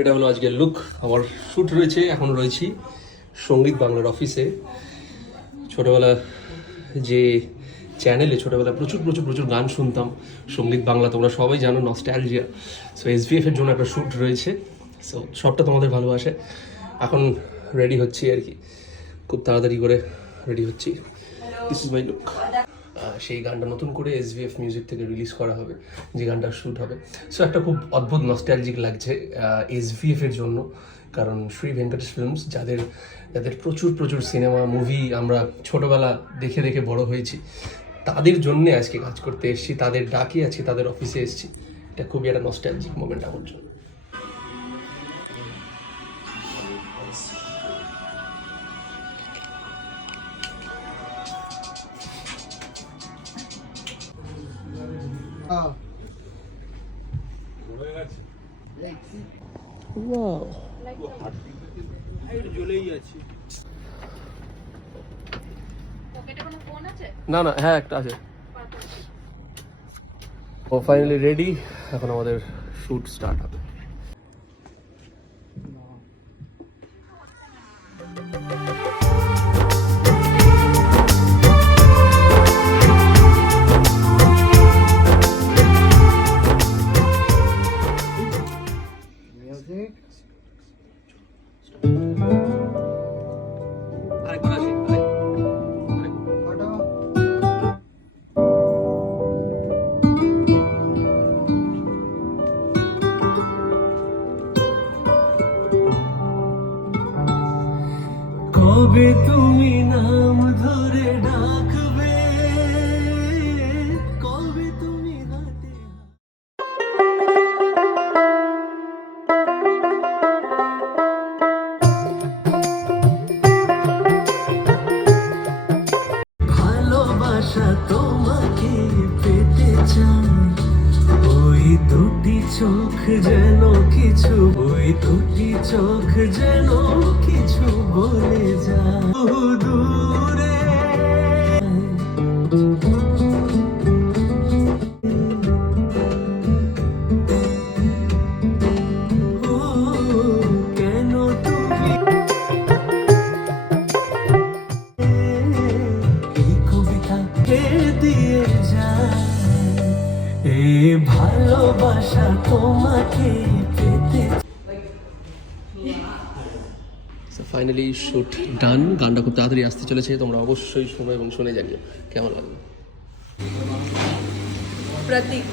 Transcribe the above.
এটা হলো আজকের লুক। আমার শ্যুট রয়েছে, এখন রয়েছি সঙ্গীত বাংলার অফিসে। ছোটোবেলা যে চ্যানেলে ছোটোবেলা প্রচুর প্রচুর প্রচুর গান শুনতাম, সঙ্গীত বাংলা, তোমরা সবাই জানো, নস্টালজিয়া। সো SVF এর জন্য একটা শ্যুট রয়েছে। সো সবটা তোমাদের ভালোবাসে। এখন রেডি হচ্ছি আর কি, খুব তাড়াতাড়ি করে রেডি হচ্ছি। This is my look. সেই গানটা নতুন করে SVF মিউজিক থেকে রিলিজ করা হবে, যে গানটা শ্যুট হবে। সো একটা খুব অদ্ভুত নস্টালজিক লাগছে SVF এর জন্য, কারণ শ্রী ভেঙ্কটেশ ফিল্মস, যাদের প্রচুর প্রচুর সিনেমা মুভি আমরা ছোটোবেলা দেখে দেখে বড় হয়েছি, তাদের জন্যে আজকে কাজ করতে এসেছি, তাদের ডাকি আছি, তাদের অফিসে এসেছি। এটা খুবই একটা নস্টালজিক মোমেন্ট আমার জন্য। না না, হ্যাঁ একটা আছে। ও ফাইনালি রেডি, এখন আমাদের শুট স্টার্ট হবে। কবে তুমি নাম ধরে ডাকবে, কবে তুমি হাতে ভালোবাসা তোমাকে পেতে চাই। ওই দুটি চোখ যেন কিছু, ওই দুটি চোখ যেন কিছু বলে যায় দূরে। ও কেন তুমি এই কবিতা কে দিয়ে যায়, এ ভালোবাসা তোমাকে পেতে। ফাইনালি শুট ডান। গানটা খুব তাড়াতাড়ি আসতে চলেছে, তোমরা অবশ্যই শোনো এবং শুনে জানিও কেমন লাগলো। প্রতীক